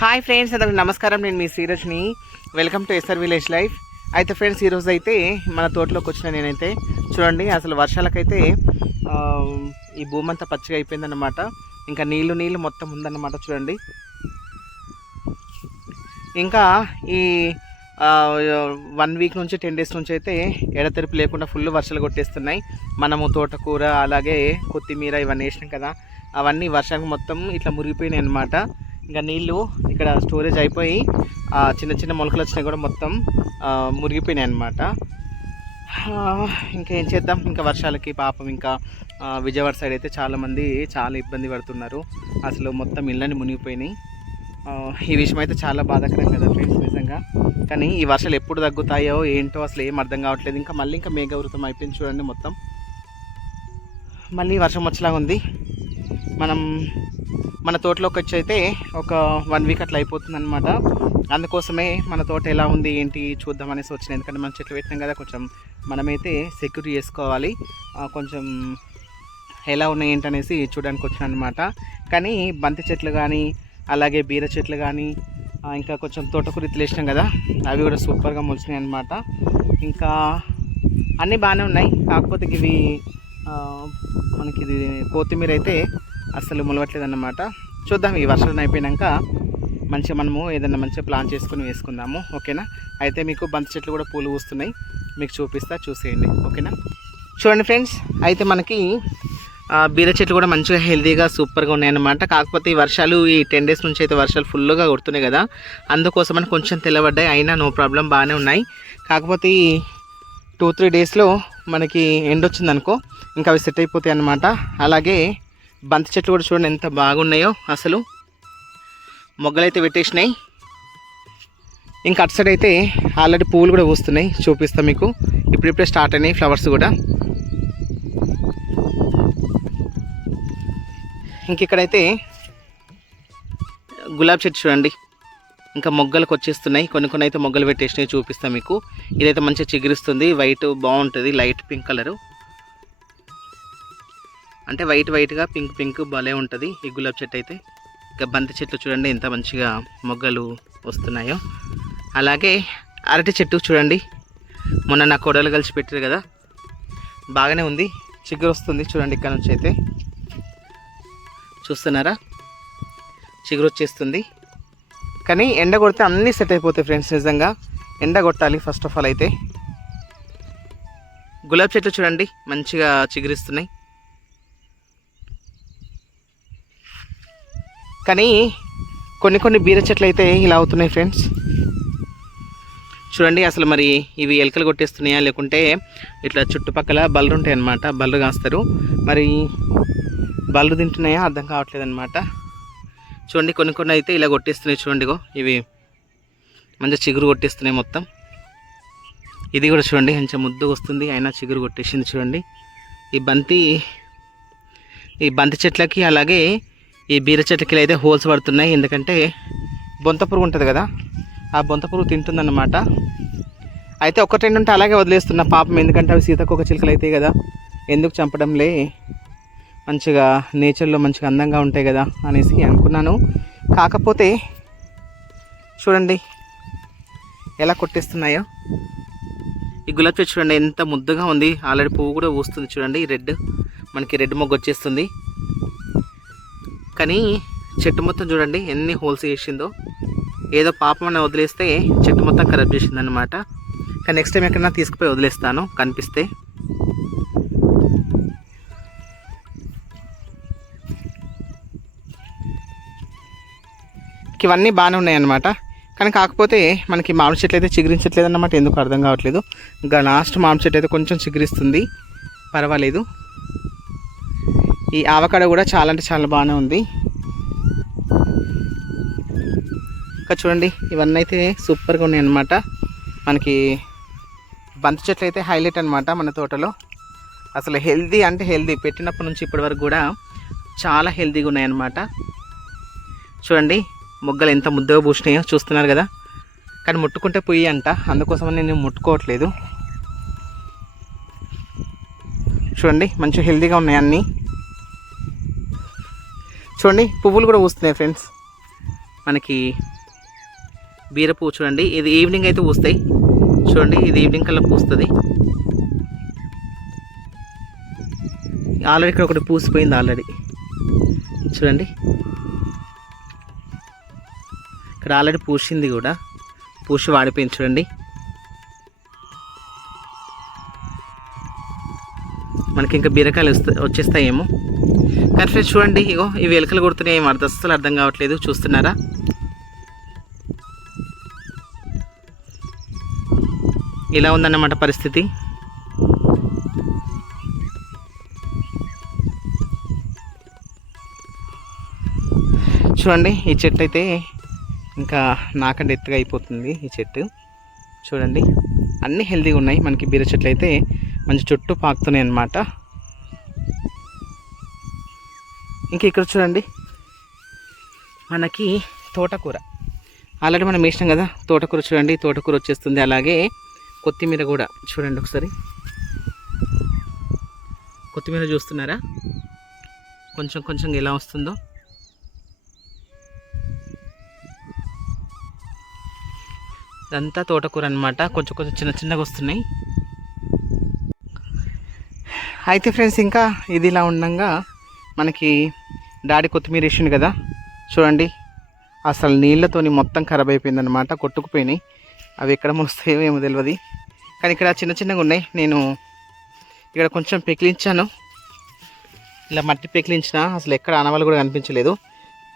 Hi friends అందరికి నమస్కారం. నేను మీ సీరజ్ని. Welcome to SR village life. అయితే ఫ్రెండ్స్ ఈరోజు అయితే మన తోటలోకి వచ్చిన నేనైతే చూడండి అసలు వర్షాలకైతే ఈ భూమి అంతా పచ్చిగా అయిపోయిందన్నమాట. ఇంకా నీళ్ళు నీళ్ళు మొత్తం ఉందన్నమాట చూడండి. ఇంకా ఈ వన్ వీక్ నుంచి టెన్ డేస్ నుంచి అయితే ఎడతెరిపి లేకుండా ఫుల్ వర్షాలు కొట్టేస్తున్నాయి. మనము తోటకూర అలాగే కొత్తిమీర ఇవన్నీ వేసినాం కదా. అవన్నీ వర్షానికి మొత్తం ఇట్లా మురిగిపోయినాయి అన్నమాట. ఇంకా నీళ్ళు ఇక్కడ స్టోరేజ్ అయిపోయి ఆ, చిన్న చిన్న మొలకలు వచ్చినాయి కూడా మొత్తం మురిగిపోయినాయి అనమాట ఇంకా ఏం చేద్దాం? ఇంకా వర్షాలకి పాపం ఇంకా విజయవాడ సైడ్ అయితే చాలామంది చాలా ఇబ్బంది పడుతున్నారు. అసలు మొత్తం ఇళ్ళని మునిగిపోయినాయి. ఈ విషయం అయితే చాలా బాధాకరం కదా ఫ్రెండ్స్ నిజంగా. కానీ ఈ వర్షాలు ఎప్పుడు తగ్గుతాయో ఏంటో అసలు ఏం అర్థం కావట్లేదు. ఇంకా మళ్ళీ ఇంకా మేఘవృతం అయిపోయింది చూడండి మొత్తం. మళ్ళీ వర్షం వచ్చేలాగా ఉంది. మనం మన తోటలోకి వచ్చి అయితే ఒక వన్ వీక్ అట్లా అయిపోతుంది అనమాట అందుకోసమే మన తోట ఎలా ఉంది ఏంటి చూద్దాం అనేసి వచ్చింది ఎందుకంటే మనం చెట్లు పెట్టినాం కదా కొంచెం మనమైతే సెక్యూరిటీ చేసుకోవాలి. కొంచెం ఎలా ఉన్నాయి ఏంటి అనేసి చూడడానికి వచ్చిన అనమాట కానీ బంతి చెట్లు కానీ అలాగే బీర చెట్లు కానీ ఇంకా కొంచెం తోటకూర తెలిసినాం కదా అవి కూడా సూపర్గా మొలిచినాయి అనమాట ఇంకా అన్నీ బాగానే ఉన్నాయి. కాకపోతే ఇవి మనకి ఇది కొత్తిమీర అయితే అసలు మొలవట్లేదు అన్నమాట చూద్దాం ఈ వర్షాలు అయిపోయాక మంచిగా మనము ఏదైనా మంచిగా ప్లాన్ చేసుకుని వేసుకుందాము ఓకేనా? అయితే మీకు బంతి చెట్లు కూడా పూలు పూస్తున్నాయి. మీకు చూపిస్తా చూసేయండి ఓకేనా? చూడండి ఫ్రెండ్స్ అయితే మనకి బీర చెట్లు కూడా మంచిగా హెల్తీగా సూపర్గా ఉన్నాయన్నమాట. కాకపోతే ఈ వర్షాలు ఈ టెన్ డేస్ నుంచి అయితే వర్షాలు ఫుల్గా కొడుతున్నాయి కదా. అందుకోసమని కొంచెం తెల్లబడ్డాయి అయినా నో ప్రాబ్లం బాగానే ఉన్నాయి. కాకపోతే ఈ టూ త్రీ డేస్లో మనకి ఎండ్ వచ్చిందనుకో ఇంకా అవి సెట్ అయిపోతాయి అన్నమాట. అలాగే బంతి చెట్లు కూడా చూడండి ఎంత బాగున్నాయో అసలు. మొగ్గలైతే పెట్టేసినాయి. ఇంకా అటు సైడ్ అయితే ఆల్రెడీ పువ్వులు కూడా పూస్తున్నాయి. చూపిస్తాం మీకు. ఇప్పుడిప్పుడే స్టార్ట్ అయినాయి ఫ్లవర్స్ కూడా. ఇంక ఇక్కడైతే గులాబీ చెట్టు చూడండి. ఇంకా మొగ్గలకు వచ్చేస్తున్నాయి. కొన్ని కొన్ని అయితే మొగ్గలు పెట్టేసినాయి. చూపిస్తాం మీకు. ఇదైతే మంచిగా చిగురిస్తుంది. వైట్ బాగుంటుంది. Light pink colour. అంటే వైట్ వైట్గా పింక్ పింక్ భలే ఉంటుంది. ఈ గులాబీ చెట్టు అయితే. ఇంకా బంతి చెట్లు చూడండి ఎంత మంచిగా మొగ్గలు వస్తున్నాయో. అలాగే అరటి చెట్టు చూడండి. మొన్న నా కొడలు కలిసి పెట్టారు కదా. బాగానే ఉంది. చిగురు వస్తుంది చూడండి ఇక్కడ నుంచి అయితే. చూస్తున్నారా? చిగురు వచ్చేస్తుంది. కానీ ఎండ కొడితే అన్నీ సెట్ అయిపోతాయి ఫ్రెండ్స్ నిజంగా. ఎండ కొట్టాలి ఫస్ట్ ఆఫ్ ఆల్ అయితే. గులాబీ చెట్లు చూడండి. మంచిగా చిగురిస్తున్నాయి. కానీ కొన్ని కొన్ని బీర చెట్లు అయితే ఇలా అవుతున్నాయి ఫ్రెండ్స్. చూడండి అసలు మరి ఇవి ఎలకలు కొట్టేస్తున్నాయా? లేకుంటే ఇట్లా చుట్టుపక్కల బళ్ళు ఉంటాయి అన్నమాట బల్లు కాస్తారు. మరి బళ్ళు తింటున్నాయా? అర్థం కావట్లేదు అనమాట చూడండి కొన్ని కొన్ని అయితే ఇలా కొట్టేస్తున్నాయి చూడండిగో ఇవి మంచిగా చిగురు కొట్టేస్తున్నాయి మొత్తం. ఇది కూడా చూడండి కొంచెం ముద్దుగా వస్తుంది. అయినా చిగురు కొట్టేసింది చూడండి. ఈ బంతి ఈ బంతి చెట్లకి అలాగే ఈ బీర చెట్లకి అయితే హోల్స్ పడుతున్నాయి. ఎందుకంటే బొంత పురుగు ఉంటుంది కదా ఆ బొంత పురుగు తింటుందన్నమాట. అయితే ఒకటి రెండు ఉంటే అలాగే వదిలేస్తున్నా పాపం. ఎందుకంటే అవి సీతకొక చిలుకలు అవుతాయి కదా ఎందుకు చంపడంలే మంచిగా నేచర్లో మంచిగా అందంగా ఉంటాయి కదా అనేసి అనుకున్నాను. కాకపోతే చూడండి ఎలా కొట్టేస్తున్నాయో. ఈ గులాబీ చెట్టు చూడండి ఎంత ముద్దుగా ఉంది. ఆల్రెడీ పువ్వు కూడా పూస్తుంది చూడండి రెడ్. మనకి రెడ్ మొగ్గు వచ్చేస్తుంది కానీ చెట్టు మొత్తం చూడండి ఎన్ని హోల్స్ చేసిందో. ఏదో పాపం అని వదిలేస్తే చెట్టు మొత్తం ఖరాబ్ చేసింది అనమాట కానీ నెక్స్ట్ టైం ఎక్కడైనా తీసుకుపోయి వదిలేస్తాను కనిపిస్తే. ఇవన్నీ బాగానే ఉన్నాయి అన్నమాట కానీ కాకపోతే మనకి మామిడి చెట్లు అయితే చిగురించట్లేదు అన్నమాట ఎందుకు అర్థం కావట్లేదు. ఇంకా లాస్ట్ మామిడి చెట్టు అయితే కొంచెం చిగురిస్తుంది. పర్వాలేదు. ఈ ఆవకాడ కూడా చాలా అంటే చాలా బాగానే ఉంది. ఇంకా చూడండి ఇవన్నీ అయితే సూపర్గా ఉన్నాయి అనమాట మనకి బంతి చెట్లు అయితే హైలైట్ అనమాట మన తోటలో. అసలు హెల్దీ అంటే హెల్దీ పెట్టినప్పటి నుంచి ఇప్పటి వరకు కూడా చాలా హెల్దీగా ఉన్నాయన్నమాట. చూడండి మొగ్గలు ఎంత ముద్దగా పూసినాయో చూస్తున్నారు కదా. కానీ ముట్టుకుంటే పొయ్యి అంట అందుకోసమని నేను ముట్టుకోవట్లేదు. చూడండి మంచి హెల్దీగా ఉన్నాయి అన్నీ. చూడండి పువ్వులు కూడా పూస్తున్నాయి ఫ్రెండ్స్ మనకి బీర పువ్వు చూడండి ఇది ఈవినింగ్ అయితే పూస్తాయి చూడండి ఇది ఈవినింగ్ కల్లా పూస్తుంది. ఆల్రెడీ ఇక్కడ ఒకటి పూసిపోయింది ఆల్రెడీ చూడండి. ఇక్కడ ఆల్రెడీ పూసింది కూడా. పూసి వాడిపోయింది చూడండి. మనకి ఇంకా బీరకాయలు వస్తా వచ్చేస్తాయేమో. కానీ ఫ్రెండ్స్ చూడండి. ఇగో ఇవి ఎలుకలు కొడుతున్నాయి. ఏం అర్థం అస్సలు అర్థం కావట్లేదు. చూస్తున్నారా? ఇలా ఉందన్నమాట పరిస్థితి. చూడండి ఈ చెట్టు అయితే ఇంకా నాకంటే ఎత్తుగా అయిపోతుంది ఈ చెట్టు. చూడండి అన్నీ హెల్తీగా ఉన్నాయి. మనకి బీర చెట్లు అయితే మంచి చుట్టూ పాకుతున్నాయి అన్నమాట. ఇంకా ఇక్కడ చూడండి. మనకి తోటకూర. ఆల్రెడీ మనం వేసినాం కదా తోటకూర చూడండి తోటకూర వచ్చేస్తుంది. అలాగే కొత్తిమీర కూడా చూడండి ఒకసారి. కొత్తిమీర చూస్తున్నారా? కొంచెం కొంచెం ఎలా వస్తుందో. ఇదంతా తోటకూర అనమాట కొంచెం కొంచెం చిన్న చిన్నగా వస్తున్నాయి. అయితే ఫ్రెండ్స్ ఇంకా ఇది ఇలా ఉండగా మనకి డాడీ కొత్తిమీర వేసిండు కదా? చూడండి. అసలు నీళ్ళతోని మొత్తం ఖరాబ్ అయిపోయింది అనమాట కొట్టుకుపోయినాయి. అవి ఎక్కడ మునుస్తాయో ఏమో తెలియదు కానీ ఇక్కడ చిన్న చిన్నగా ఉన్నాయి. నేను ఇక్కడ కొంచెం పెకిలించాను. ఇలా మట్టి పెకిలించిన అసలు ఎక్కడ ఆనవాళ్ళు కూడా కనిపించలేదు.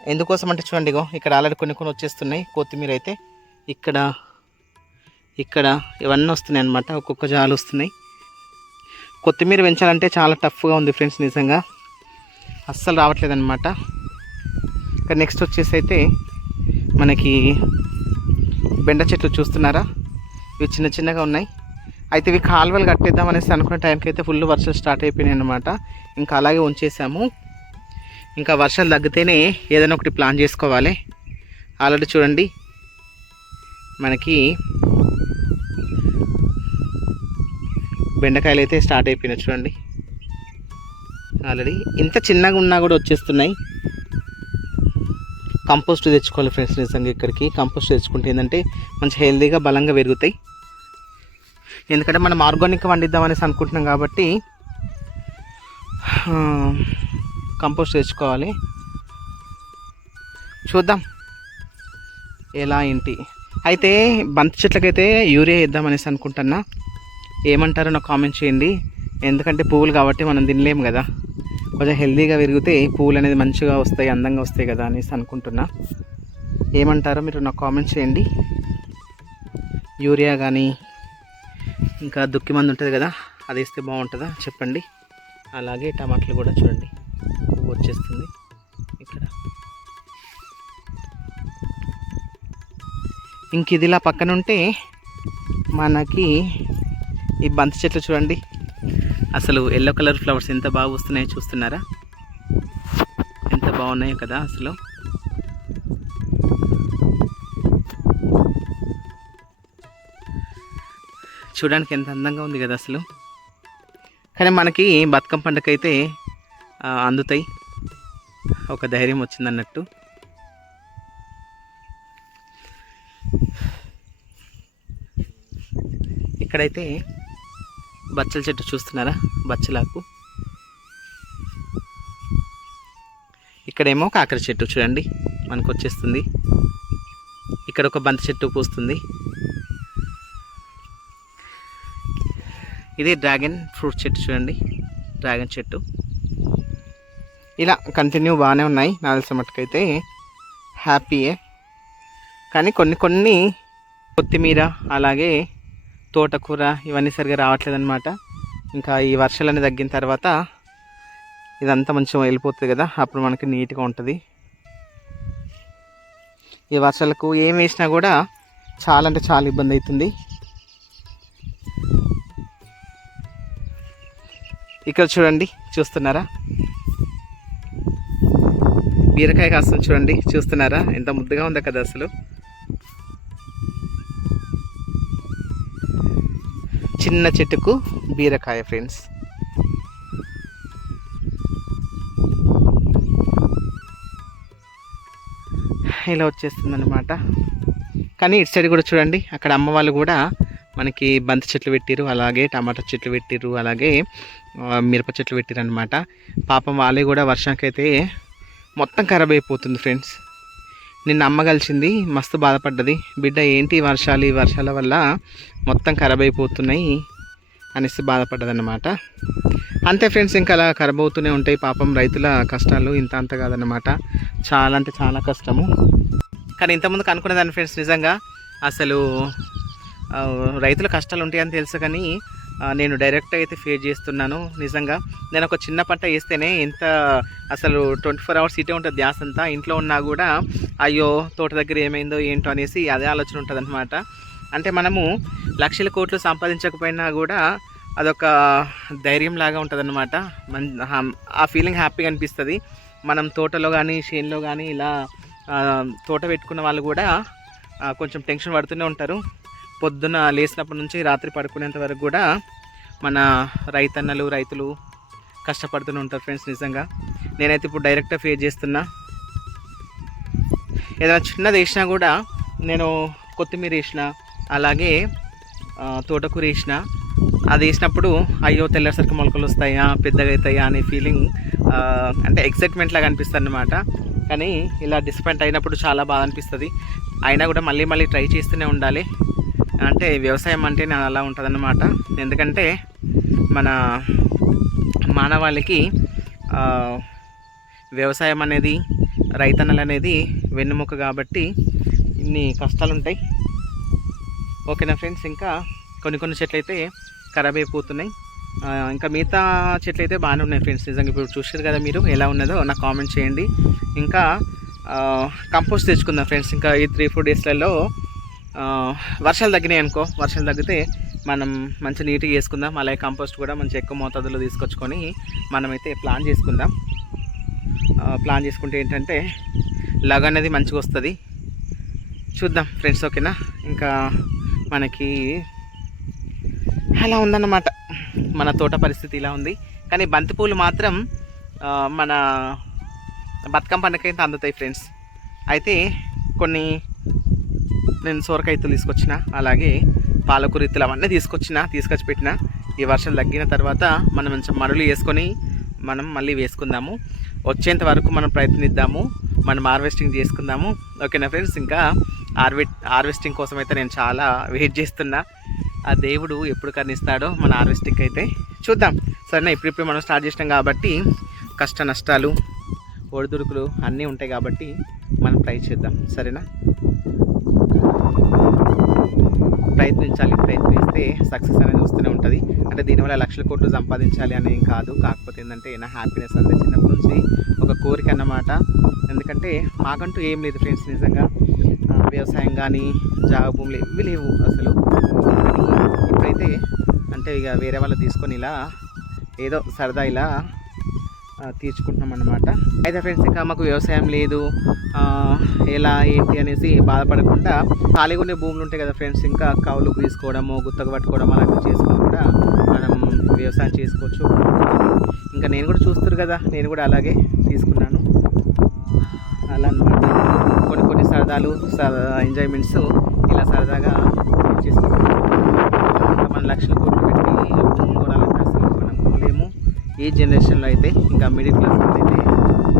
ఎందుకోసం అంటే చూడండి ఇగో ఇక్కడ ఆల్రెడీ కొన్ని కొన్ని వచ్చేస్తున్నాయి. కొత్తిమీర అయితే ఇక్కడ ఇక్కడ ఇవన్నీ వస్తున్నాయి అనమాట ఒక్కొక్క జాలు వస్తున్నాయి. కొత్తిమీర పెంచాలంటే చాలా టఫ్గా ఉంది ఫ్రెండ్స్ నిజంగా. అస్సలు రావట్లేదు అనమాట ఇంకా నెక్స్ట్ వచ్చేసి అయితే మనకి బెండ చెట్లు చూస్తున్నారా? ఇవి చిన్న చిన్నగా ఉన్నాయి. అయితే ఇవి కాలువలు కట్టేద్దాం అనేసి అనుకున్న టైంకి అయితే ఫుల్ వర్షాలు స్టార్ట్ అయిపోయినాయి అనమాట ఇంకా అలాగే ఉంచేసాము. ఇంకా వర్షాలు తగ్గితేనే ఏదైనా ఒకటి ప్లాన్ చేసుకోవాలి. ఆల్రెడీ చూడండి. మనకి బెండకాయలు అయితే స్టార్ట్ అయిపోయినాయి చూడండి. ఆల్రెడీ ఇంత చిన్నగా ఉన్నా కూడా వచ్చేస్తున్నాయి. కంపోస్ట్ తెచ్చుకోవాలి ఫ్రెండ్స్ నిజంగా ఇక్కడికి. కంపోస్ట్ తెచ్చుకుంటే ఏంటంటే మంచి హెల్తీగా బలంగా పెరుగుతాయి. ఎందుకంటే మనం ఆర్గానిక్ వండిద్దాం అనేసి అనుకుంటున్నాం కాబట్టి కంపోస్ట్ తెచ్చుకోవాలి. చూద్దాం ఎలా ఏంటి. అయితే బంతి చెట్లకైతే యూరియా వేద్దాం అనేసి అనుకుంటున్నా. ఏమంటారో నాకు కామెంట్ చేయండి. ఎందుకంటే పువ్వులు కాబట్టి మనం తినలేము కదా. కొంచెం హెల్దీగా పెరిగితే పూలు అనేది మంచిగా వస్తాయి అందంగా వస్తాయి కదా అనేసి అనుకుంటున్నా. ఏమంటారో మీరు నాకు కామెంట్ చేయండి. యూరియా కానీ ఇంకా దుక్కి మంది ఉంటుంది కదా అది వేస్తే బాగుంటుందా చెప్పండి. అలాగే టమాటాలు కూడా చూడండి పువ్వు వచ్చేస్తుంది ఇక్కడ. ఇంక ఇది ఇలా పక్కన ఉంటే మనకి ఈ బంతి చెట్లు చూడండి. అసలు ఎల్లో కలర్ ఫ్లవర్స్ ఎంత బాగా వస్తున్నాయో చూస్తున్నారా? ఎంత బాగున్నాయో కదా అసలు. చూడడానికి ఎంత అందంగా ఉంది కదా అసలు. కానీ మనకి బతుకమ్మ పండుగ అందుతాయి. ఒక ధైర్యం వచ్చింది అన్నట్టు. ఇక్కడైతే బచ్చల చెట్టు చూస్తున్నారా? బచ్చలాకు. ఇక్కడేమో కాకర చెట్టు చూడండి. మనకు వచ్చేస్తుంది ఇక్కడ ఒక బంతి చెట్టు పూస్తుంది. ఇది డ్రాగన్ ఫ్రూట్ చెట్టు చూడండి. డ్రాగన్ చెట్టు. ఇలా కంటిన్యూ బాగానే ఉన్నాయి. నాకు తెలిసిన మట్టుకైతే హ్యాపీయే. కానీ కొన్ని కొన్ని కొత్తిమీర అలాగే తోటకూర ఇవన్నీ సరిగా రావట్లేదు అనమాట ఇంకా ఈ వర్షాలన్నీ తగ్గిన తర్వాత ఇదంతా మంచిగా వెళ్ళిపోతుంది కదా అప్పుడు మనకి నీట్గా ఉంటుంది. ఈ వర్షాలకు ఏం వేసినా కూడా చాలా అంటే చాలా ఇబ్బంది అవుతుంది. ఇక్కడ చూడండి చూస్తున్నారా? బీరకాయ కాస్తుంది చూడండి చూస్తున్నారా? ఎంత ముద్దుగా ఉందో కదా అసలు. చిన్న చెట్టుకు బీరకాయ ఫ్రెండ్స్ ఇలా వచ్చేస్తుంది అనమాట కానీ ఇటు సైడ్ కూడా చూడండి అక్కడ అమ్మ వాళ్ళు కూడా మనకి బంతి చెట్లు పెట్టిరు అలాగే టమాటా చెట్లు పెట్టిరు అలాగే మిరప చెట్లు పెట్టిరు అనమాట పాపం వాళ్ళే కూడా వర్షానికైతే మొత్తం ఖరాబ్ అయిపోతుంది ఫ్రెండ్స్ నిన్న అమ్మ కలిసింది మస్తు బాధపడ్డది. బిడ్డ ఏంటి వర్షాలు? ఈ వర్షాల వల్ల మొత్తం ఖరాబ్ అయిపోతున్నాయి అనేసి బాధపడ్డదన్నమాట. అంతే ఫ్రెండ్స్ ఇంకా అలా ఖరాబ్ అవుతూనే ఉంటాయి. పాపం రైతుల కష్టాలు ఇంత అంత కాదన్నమాట. చాలా అంటే చాలా కష్టము. కానీ ఇంతకుముందు కనుక్కునేదాన్ని ఫ్రెండ్స్ నిజంగా. అసలు రైతుల కష్టాలు ఉంటాయని తెలుసు కానీ నేను డైరెక్ట్ అయితే ఫేస్ చేస్తున్నాను నిజంగా. నేను ఒక చిన్న పంట వేస్తేనే ఎంత అసలు ట్వంటీ ఫోర్ అవర్స్ ఇటే ఉంటుంది ధ్యాస అంతా. ఇంట్లో ఉన్నా కూడా అయ్యో తోట దగ్గర ఏమైందో ఏంటో అనేసి అదే ఆలోచన ఉంటుంది అంటే మనము లక్షల కోట్లు సంపాదించకపోయినా కూడా అదొక ధైర్యం లాగా ఉంటుంది అనమాట ఆ ఫీలింగ్ హ్యాపీగా అనిపిస్తుంది. మనం తోటలో కానీ చేనులో కానీ ఇలా తోట పెట్టుకున్న వాళ్ళు కూడా కొంచెం టెన్షన్ పడుతూనే ఉంటారు. పొద్దున లేచినప్పటి నుంచి రాత్రి పడుకునేంత వరకు కూడా మన రైతన్నలు రైతులు కష్టపడుతూనే ఉంటారు ఫ్రెండ్స్ నిజంగా. నేనైతే ఇప్పుడు డైరెక్ట్గా ఫేస్ చేస్తున్నా. ఏదైనా చిన్నది వేసినా కూడా నేను కొత్తిమీర వేసిన అలాగే తోటకూర వేసిన అది వేసినప్పుడు అయ్యో తెల్లసరికి మొలకలు వస్తాయా పెద్దగా అవుతాయా అనే ఫీలింగ్ అంటే ఎక్సైట్మెంట్ లాగా అనిపిస్తుంది అనమాట కానీ ఇలా డిసప్పాయింట్ అయినప్పుడు చాలా బాధ అనిపిస్తుంది. అయినా కూడా మళ్ళీ మళ్ళీ ట్రై చేస్తూనే ఉండాలి. అంటే వ్యవసాయం అంటే నేను అలా ఉంటుందన్నమాట. ఎందుకంటే మన మానవాళికి వ్యవసాయం అనేది రైతన్నలు అనేది వెన్నుముక కాబట్టి ఇన్ని కష్టాలు ఉంటాయి ఓకేనా ఫ్రెండ్స్? ఇంకా కొన్ని కొన్ని చెట్లు అయితే ఖరాబ్ అయిపోతున్నాయి. ఇంకా మిగతా చెట్లు అయితే బాగానే ఉన్నాయి ఫ్రెండ్స్. నిజంగా ఇప్పుడు చూసారు కదా మీరు ఎలా ఉన్నదో నాకు కామెంట్ చేయండి. ఇంకా కంపోస్ట్ తెచ్చుకుందాం ఫ్రెండ్స్. ఇంకా ఈ త్రీ ఫోర్ డేస్లలో వర్షాలు తగ్గినాయి అనుకో వర్షాలు తగ్గితే మనం మంచి నీట్గా చేసుకుందాం అలాగే కంపోస్ట్ కూడా మంచి ఎక్కువ మోతాదులో తీసుకొచ్చుకొని మనమైతే ప్లాన్ చేసుకుందాం. ప్లాన్ చేసుకుంటే ఏంటంటే లగ్ అనేది మంచిగా వస్తుంది. చూద్దాం ఫ్రెండ్స్ ఓకేనా? ఇంకా మనకి అలా ఉందన్నమాట. మన తోట పరిస్థితి ఇలా ఉంది. కానీ బంతిపూలు మాత్రం మన బతుకమ్మ పండుగకైతే అందుతాయి ఫ్రెండ్స్. అయితే కొన్ని నేను సోరకాయతులు తీసుకొచ్చిన అలాగే పాలకూర ఇత్తులు అవన్నీ తీసుకొచ్చిన తీసుకొచ్చి పెట్టిన. ఈ వర్షం తగ్గిన తర్వాత మనం కొంచెం మరులు వేసుకొని మనం మళ్ళీ వేసుకుందాము. వచ్చేంత వరకు మనం ప్రయత్నిద్దాము. మనం హార్వెస్టింగ్ చేసుకుందాము. ఓకేనా ఫ్రెండ్స్? ఇంకా హార్వె హార్వెస్టింగ్ కోసం అయితే నేను చాలా వెయిట్ చేస్తున్నా. ఆ దేవుడు ఎప్పుడు కర్ణిస్తాడో మన హార్వెస్టింగ్ అయితే చూద్దాం. సరేనా? ఇప్పుడిప్పుడు మనం స్టార్ట్ చేసినాం కాబట్టి కష్ట నష్టాలు ఒడిదుడుకులు అన్నీ ఉంటాయి కాబట్టి మనం ట్రై చేద్దాం. సరేనా? ప్రయత్నించాలి ప్రయత్నిస్తే సక్సెస్ అనేది వస్తూనే ఉంటుంది. అంటే దీనివల్ల లక్షల కోట్లు సంపాదించాలి అని కాదు. కాకపోతే ఏంటంటే నా హ్యాపీనెస్ అనేది చిన్నప్పటి నుంచి ఒక కోరిక అన్నమాట. ఎందుకంటే మాకంటూ ఏం లేదు ఫ్రెండ్స్ నిజంగా. వ్యవసాయం కానీ జాబ్ భూములు ఏవి లేవు అసలు. ఇప్పుడైతే అంటే ఇక వేరే వాళ్ళు తీసుకొని ఇలా ఏదో సరదా ఇలా తీర్చుకుంటున్నాం అన్నమాట. అయితే ఫ్రెండ్స్ ఇంకా మాకు వ్యవసాయం లేదు. ఎలా ఏంటి అనేసి బాధపడకుండా ఖాళీగా ఉండే భూములు ఉంటాయి కదా ఫ్రెండ్స్ ఇంకా కౌలు తీసుకోవడము గుత్తకు పట్టుకోవడం అలాంటివి చేసుకుని కూడా మనం వ్యవసాయం చేసుకోవచ్చు. ఇంకా నేను కూడా చూస్తారు కదా నేను కూడా అలాగే తీసుకున్నాను. అలా అనమాట కొన్ని కొన్ని సరదాలు ఎంజాయ్మెంట్స్ ఇలా సరదాగా చేసుకుంటాం మన లక్షల కోట్లు పెట్టి కూడా కొనాలంటే అసలు మనం లేము ఈ జనరేషన్లో అయితే ఇంకా మిడిల్ క్లాస్ అయితే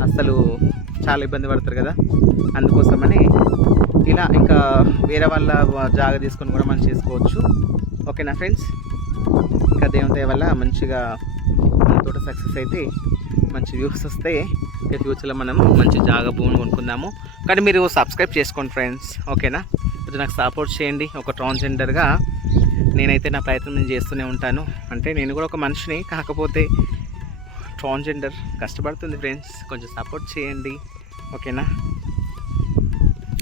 అసలు చాలా ఇబ్బంది పడతారు కదా. అందుకోసమని ఇలా ఇంకా వేరే వాళ్ళ జాగ తీసుకొని కూడా మనం చేసుకోవచ్చు. ఓకేనా ఫ్రెండ్స్? ఇంకా దేవుని వల్ల మంచిగా మన తోట సక్సెస్ అయితే మంచి వ్యూస్ వస్తే ఇక ఫ్యూచర్లో మనం మంచి జాగ భూమిని కొనుక్కుందాము. కానీ మీరు సబ్స్క్రైబ్ చేసుకోండి ఫ్రెండ్స్. ఓకేనా? కొంచెం నాకు సపోర్ట్ చేయండి. ఒక ట్రాన్స్జెండర్గా నేనైతే నా ప్రయత్నం నేను చేస్తూనే ఉంటాను. అంటే నేను కూడా ఒక మనిషిని కాకపోతే ట్రాన్జెండర్ కష్టపడుతుంది ఫ్రెండ్స్ కొంచెం సపోర్ట్ చేయండి. ఓకేనా?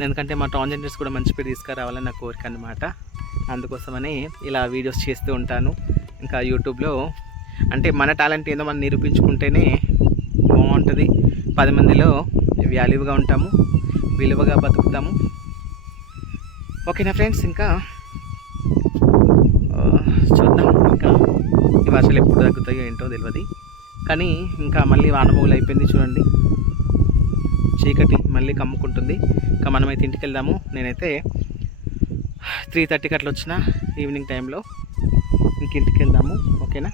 ఎందుకంటే మా ట్రాన్జెండర్స్ కూడా మంచి పేరు తీసుకురావాలని నా కోరిక అనమాట అందుకోసమని ఇలా వీడియోస్ చేస్తూ ఉంటాను. ఇంకా యూట్యూబ్లో అంటే మన టాలెంట్ ఏందో మనం నిరూపించుకుంటేనే బాగుంటుంది. పది మందిలో వాల్యూగా ఉంటాము. విలువగా బతుకుతాము. ఓకేనా ఫ్రెండ్స్ ఇంకా చూద్దాం. ఇంకా ఈ వర్షాలు ఎప్పుడు తగ్గుతాయో ఏంటో తెలియదు కానీ ఇంకా మళ్ళీ వానమూగులు అయిపోయింది చూడండి. చీకటి మళ్ళీ కమ్ముకుంటుంది. ఇంకా మనమైతే ఇంటికి వెళ్దాము. నేనైతే త్రీ థర్టీకి అట్లా వచ్చిన ఈవినింగ్ టైంలో ఇంక ఇంటికి వెళ్దాము. ఓకేనా?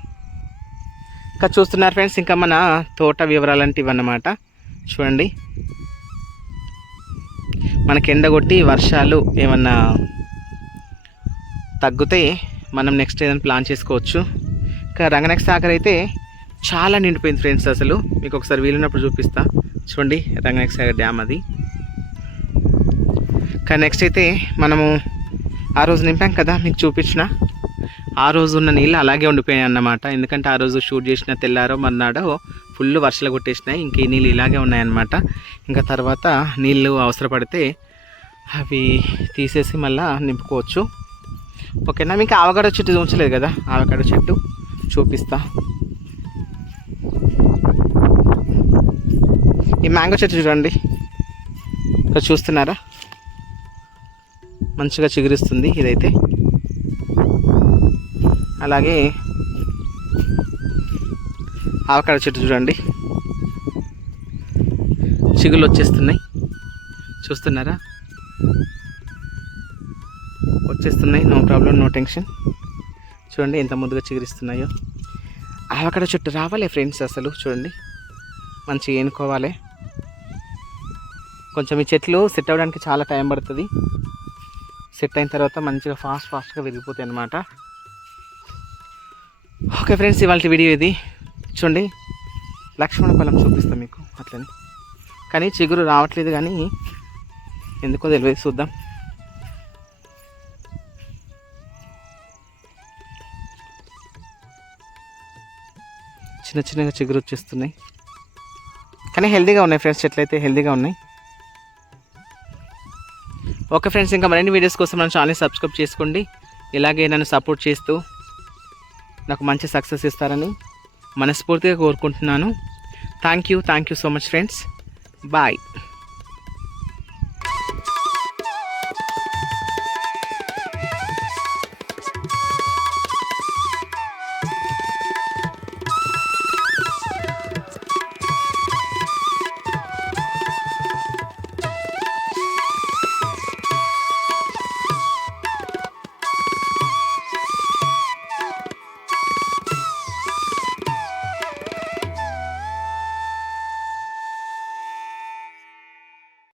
ఇంకా చూస్తున్నారు ఫ్రెండ్స్ ఇంకా మన తోట వివరాలంటే ఇవన్నమాట చూడండి. మనకి ఎండగొట్టి వర్షాలు ఏమన్నా తగ్గితే మనం నెక్స్ట్ ఏదైనా ప్లాన్ చేసుకోవచ్చు. ఇంకా రంగనాయక సాగర్ అయితే చాలా నిండిపోయింది ఫ్రెండ్స్ అసలు. మీకు ఒకసారి వీలున్నప్పుడు చూపిస్తా. చూడండి రంగనాయక డ్యామ్ అది. కానీ నెక్స్ట్ అయితే మనము ఆ రోజు నింపాం కదా మీకు చూపించిన. ఆ రోజు ఉన్న నీళ్ళు అలాగే ఉండిపోయాయి అన్నమాట. ఎందుకంటే ఆ రోజు షూట్ చేసిన తెల్లారో మర్నాడో ఫుల్ వర్షాలు కొట్టేసినాయి. ఇంక ఈ నీళ్ళు ఇలాగే ఉన్నాయన్నమాట. ఇంకా తర్వాత నీళ్ళు అవసరపడితే అవి తీసేసి మళ్ళీ నింపుకోవచ్చు. ఓకేనా? మీకు ఆవకాడ చెట్టు చూపించలేదు కదా? ఆవకాడ చెట్టు చూపిస్తా. ఈ మ్యాంగో చెట్టు చూడండి. ఇక్కడ చూస్తున్నారా? మంచిగా చిగురిస్తుంది ఇదైతే. అలాగే ఆవకాడ చెట్టు చూడండి. చిగుళ్ళు వచ్చేస్తున్నాయి చూస్తున్నారా? వచ్చేస్తున్నాయి. No problem no tension. చూడండి ఎంత ముందుగా చిగురిస్తున్నాయో. ఆవకాడ చెట్టు రావాలి ఫ్రెండ్స్ అసలు. చూడండి. మంచిగా ఏనుకోవాలి. కొంచెం ఈ చెట్లు సెట్ అవ్వడానికి చాలా టైం పడుతుంది. సెట్ అయిన తర్వాత మంచిగా ఫాస్ట్ ఫాస్ట్గా విరిగిపోతాయి అన్నమాట. ఓకే ఫ్రెండ్స్ ఇవాళ వీడియో ఇది. చూడండి లక్ష్మణ పొలం చూపిస్తాం మీకు అట్లని. కానీ చిగురు రావట్లేదు కానీ ఎందుకో తెలియదు చూద్దాం. చిన్న చిన్నగా చిగురు వచ్చేస్తున్నాయి. కానీ హెల్దీగా ఉన్నాయి ఫ్రెండ్స్ చెట్లు అయితే హెల్తీగా ఉన్నాయి. ఓకే ఫ్రెండ్స్ ఇంకా మరిన్ని వీడియోస్ కోసం నన్ను ఛానల్ సబ్స్క్రైబ్ చేసుకోండి. ఇలాగే నన్ను సపోర్ట్ చేస్తూ నాకు మంచి సక్సెస్ ఇస్తారని మనస్ఫూర్తిగా కోరుకుంటున్నాను. Thank you thank you so much friends bye